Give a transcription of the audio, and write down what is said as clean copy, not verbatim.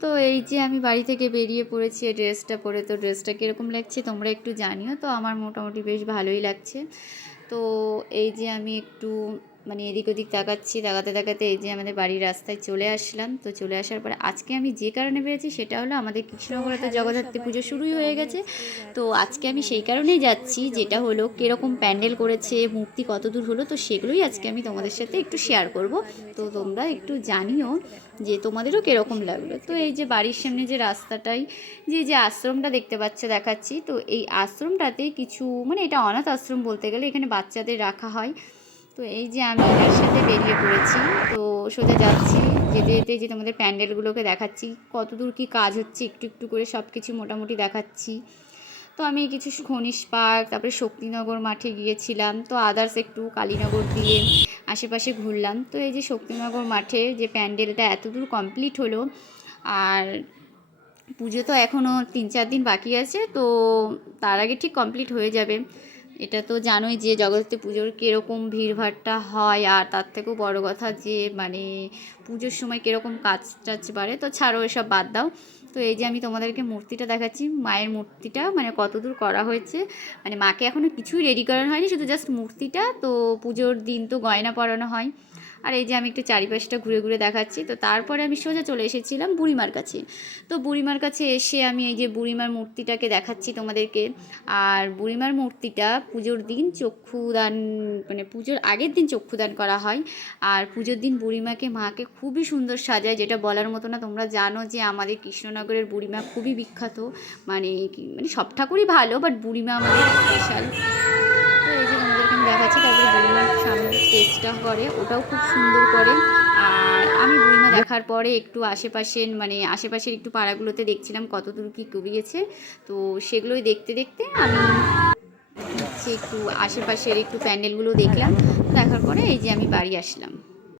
তো এই যে আমি বাড়ি থেকে বেরিয়ে পড়েছি এই ড্রেসটা পরে। তো ড্রেসটা কীরকম লাগছে তোমরা একটু জানিও। তো আমার মোটামুটি বেশ ভালোই লাগছে। তো এই যে আমি একটু মানে এদিক ওদিক তাকাচ্ছি, তাকাতে তাকাতে এই যে আমাদের বাড়ির রাস্তায় চলে আসলাম। তো চলে আসার পরে আজকে আমি যে কারণে বেরিয়েছি সেটা হলো আমাদের কৃষ্ণনগরে তো জগদ্ধাত্রী পুজো শুরুই হয়ে গেছে। তো আজকে আমি সেই কারণেই যাচ্ছি, যেটা হলো কীরকম প্যান্ডেল করেছে, মূর্তি কত দূর হলো, তো সেগুলোই আজকে আমি তোমাদের সাথে একটু শেয়ার করব। তো তোমরা একটু জানিও যে তোমাদেরও কীরকম লাগলো। তো এই যে বাড়ির সামনে যে রাস্তাটাই যে আশ্রমটা দেখতে পাচ্ছ দেখাচ্ছি, তো এই আশ্রমটাতে কিছু মানে এটা অনাথ আশ্রম বলতে গেলে, এখানে বাচ্চাদের রাখা হয়। তো এই যে আমি এর সাথে বেরিয়ে পড়েছি, তো সোজা যাচ্ছি। যেতে যেতে যে তোমাদের প্যান্ডেলগুলোকে দেখাচ্ছি, কত দূর কী কাজ হচ্ছে একটু একটু করে সব কিছু মোটামুটি দেখাচ্ছি। তো আমি কিছু খনিশ পার্ক, তারপরে শক্তিনগর মাঠে গিয়েছিলাম। তো আদার্স একটু কালীনগর দিয়ে আশেপাশে ঘুরলাম। তো এই যে শক্তিনগর মাঠে যে প্যান্ডেলটা এত দূর কমপ্লিট হলো, আর পুজো তো এখনও 3-4 দিন বাকি আছে, তো তার আগে ঠিক কমপ্লিট হয়ে যাবে। এটা তো জানোই যে জগদ্ধাত্রী পুজোর কীরকম ভিড়ভাট্টা হয়, আর তার থেকেও বড় কথা যে মানে পুজোর সময় কীরকম কাজ টাজ বাড়ে। তো ছাড়ো, এসব বাদ দাও। তো এই যে আমি তোমাদেরকে মূর্তিটা দেখাচ্ছি, মায়ের মূর্তিটা মানে কতদূর করা হয়েছে। মানে মাকে এখনও কিছুই রেডি করানো হয়নি, শুধু জাস্ট মূর্তিটা। তো পুজোর দিন তো গয়না পরানো হয়। আর এই যে আমি একটু চারিপাশটা ঘুরে ঘুরে দেখাচ্ছি। তো তারপরে আমি সোজা চলে এসেছিলাম বুড়িমার কাছে। তো বুড়িমার কাছে এসে আমি এই যে বুড়িমার মূর্তিটাকে দেখাচ্ছি তোমাদেরকে। আর বুড়িমার মূর্তিটা পুজোর দিন চক্ষুদান মানে পুজোর আগের দিন চক্ষুদান করা হয়। আর পুজোর দিন মাকে খুবই সুন্দর সাজায়, যেটা বলার মতো না। তোমরা জানো যে আমাদের কৃষ্ণনগরের বুড়িমা খুবই বিখ্যাত। মানে সব ঠাকুরই ভালো, বাট বুড়িমা আমাদের স্পেশাল। তো এই যে তোমাদেরকে আমি দেখাচ্ছি। তারপরে বুড়িমার সামনে স্টেজটা করে, ওটাও খুব সুন্দর করে। আর আমি বুড়িমা দেখার পরে একটু আশেপাশের একটু পাড়াগুলোতে দেখছিলাম কত দূর কী করিয়েছে। তো সেগুলোই দেখতে দেখতে আমি একটু আশেপাশের একটু প্যান্ডেলগুলো দেখলাম। দেখার পরে এই যে আমি বাড়ি আসলাম।